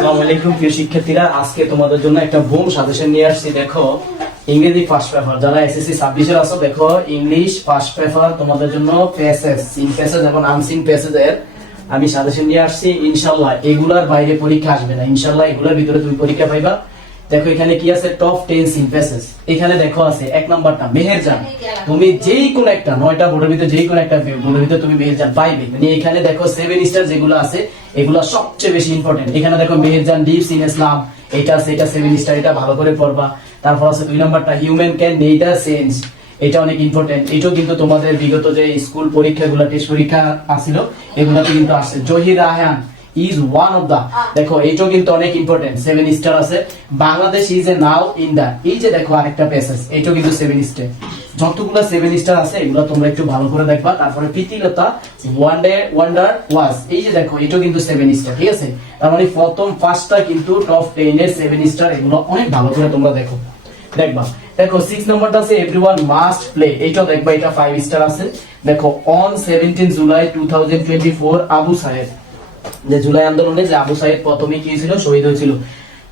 আসসালামু আলাইকুম প্রিয় শিক্ষার্থীরা, আজকে তোমাদের জন্য একটা বুম সাজেশন নিয়ে আসছি। দেখো, ইংরেজি ফার্স্ট পেপার যারা এসএসসি 26 এর আছো, দেখো ইংলিশ ফার্স্ট পেপার তোমাদের জন্য প্যাসেজ, সিন প্যাসেজ এবং আনসিন প্যাসেজের আমি সাজেশন নিয়ে আসছি। ইনশাআল্লাহ এগুলার বাইরে পরীক্ষা আসবে না, ইনশাআল্লাহ এগুলার ভিতরে তুমি পরীক্ষা পাইবা। দেখো এখানে কি আছে, টপ 10 সিন প্যাসেজ। এখানে দেখো আছে এক নাম্বারটা মেহেরজান। তুমি যেই কোন একটা 9টা বোর্ডের ভিতরে যেই কোন একটা বোর্ডের ভিতরে তুমি মেহেরজান পাইবে। মানে এখানে দেখো 7 স্টার যেগুলো আছে এগুলো সবচেয়ে বেশি ইম্পর্টেন্ট। এখানে দেখো মেহেরজান ডিপস ইন ইসলাম, এটা আছে, এটা 7 স্টার, এটা ভালো করে পড়বা। তারপর আছে 2 নাম্বারটা হিউম্যান ক্যান নেইদার চেঞ্জ, এটা অনেক ইম্পর্টেন্ট। এটাও কিন্তু তোমাদের বিগত যে স্কুল পরীক্ষাগুলো, টেস্ট পরীক্ষা আসছিল এগুলাতে কিন্তু আসছে। Zahir Raihan is one of the, দেখো এটাও কিন্তু অনেক ইম্পর্টেন্ট, 7 স্টার আছে। Bangladesh is a now in the, এই যে দেখো আরেকটা প্যাসেজ, এটাও কিন্তু 7 স্টার। যতগুলো 7 স্টার আছে এগুলো তোমরা একটু ভালো করে দেখবা। তারপরে প্রীতিলতা ওয়ান্ডার ওয়াজ, এই যে দেখো এটাও কিন্তু 7 স্টার, ঠিক আছে। তার মানে প্রথম ফার্স্টটা কিন্তু টপ 10 এর 7 স্টার, এগুলো অনেক ভালো করে তোমরা দেখো দেখবা। দেখো 6 নাম্বারটা আছে এভরিওয়ান মাস্ট প্লে, এটাও দেখবা, এটা 5 স্টার আছে। দেখো অন 17 জুলাই 2024 আবু সাহেব, যে জুলাই আন্দোলনে যে আবু সাহেব প্রথমে কি ছিল, শহীদ হয়েছিল,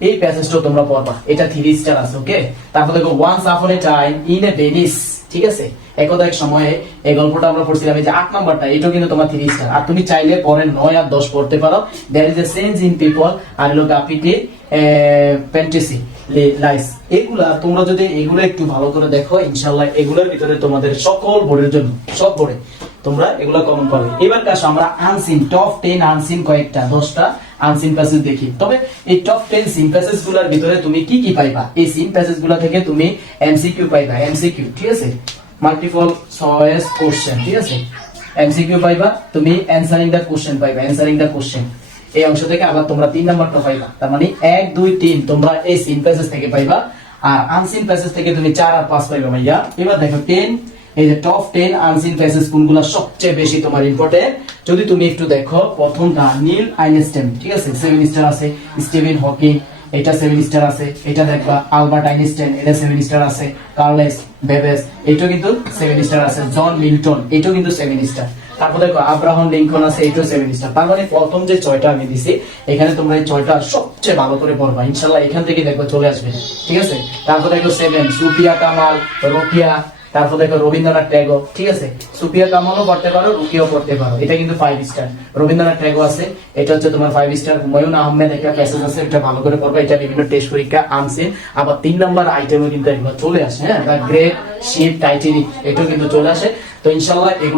এই প্যাসেজটাও তোমরা পড়বা, এটা 3 স্টার আছে। ওকে, তারপর দেখো once upon a time in a Venice, ঠিক আছে, একদা এক সময়ে, এই গল্পটা আমরা পড়ছিলাম। এই যে 8 নাম্বারটা, এটাও কিন্তু তোমার 3 স্টার। আর তুমি চাইলে পরে 9 আর 10 পড়তে পারো। There is a change in people আর লোক আপিটি ফ্যান্টাসি লাইস, এগুলা তোমরা যদি এগুলো একটু ভালো করে দেখো, ইনশাআল্লাহ এগুলোর ভিতরে তোমাদের সকল বোর্ডের জন্য, সব বোর্ডে তোমরা এগুলা কমন পাবে। এবার কাছে আমরা আনসিন টপ 10 আনসিন কয়েকটা 10টা আনসিন প্যাসেজ দেখি। তবে এই টপ 10 সিন প্যাসেজ গুলার ভিতরে তুমি কি কি পাইবা, এই সিন প্যাসেজ গুলা থেকে তুমি এমসিকিউ পাইবা, এমসিকিউ, ঠিক আছে, মাল্টিপল চয়েস কোশ্চেন, ঠিক আছে, এমসিকিউ পাইবা, তুমি অ্যানসারিং দা কোশ্চেন পাইবা, অ্যানসারিং দা কোশ্চেন এই অংশ থেকে। আবার তোমরা 3 নাম্বারটা পাইবা, তার মানে 1 2 3 তোমরা এই সিন প্যাসেজ থেকে পাইবা। আর আনসিন প্যাসেজ থেকে তুমি 4 আর 5 পাইবা ভাইয়া। এবার দেখো 10, এই যে টপ 10 আনসিন প্যাসেজ কোনগুলো সবচেয়ে বেশি তোমার ইম্পর্টেন্ট, যদি তুমি একটু দেখো। প্রথমটা নীল আইনস্টাইন, ঠিক আছে, 7 স্টার আছে। স্টিভেন হকিং, এটা 7 স্টার আছে। এটা দেখবা আলবার্ট আইনস্টাইন, এটা 7 স্টার আছে। কার্লেস বেবেজ, এটাও কিন্তু 7 স্টার আছে। জন মিল্টন, এটাও কিন্তু 7 স্টার। তারপর দেখো আব্রাহাম লিঙ্কন আছে, এটাও 7 স্টার। তার মানে প্রথম যে 6টা আমি দিছি, এখানে তোমরা এই 6টা সবচেয়ে ভালো করে পড়বা, ইনশাআল্লাহ এখান থেকে দেখো চলে আসবে, ঠিক আছে। তারপর দেখো 7 সুফিয়া কামাল, রোকিয়া, তারপর দেখো রবীন্দ্রনাথ ট্যাগোর, ঠিক আছে, সুফিয়া কামালও পড়তে পারো, রুকিয়াও পড়তে পারো, এটা কিন্তু 5 স্টার। রবীন্দ্রনাথ ট্যাগোর আছে, এটা হচ্ছে তোমার 5 স্টার। হুমায়ুন আহমেদ একটা প্যাসেজ আছে, এটা ভালো করে পড়বা, এটা বিভিন্ন টেস্ট পরীক্ষা আনছে। আবার 3 নাম্বার আইটেমও কিন্তু একবার চলে আসে, হ্যাঁ, দ্য গ্রেট শিপ টাইটানিক, এটাও কিন্তু চলে আসে। তো ইনশাআল্লাহ এগুলো